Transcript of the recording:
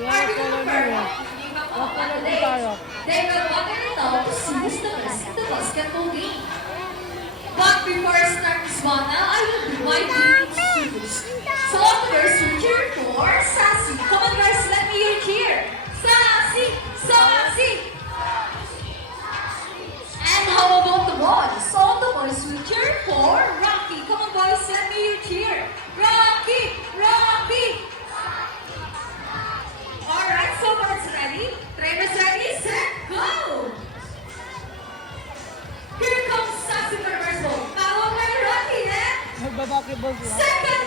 Are you prepared? They will walk in it out to see who's the best in the basketball game. But before I start this one, now I will do my greetings to you. So after there's your cheer for Sassy. Come on guys, let me hear cheer. Sassy! Sassy! And how about the boys? So the boys will cheer for Rocky. Come on boys, let me hear cheer. Rocky! Rocky! Alright, so it's ready. Trainers ready, set, go! Here comes Sassy for the first ball. Power by Rocky, eh? Magbabakiball sila. Second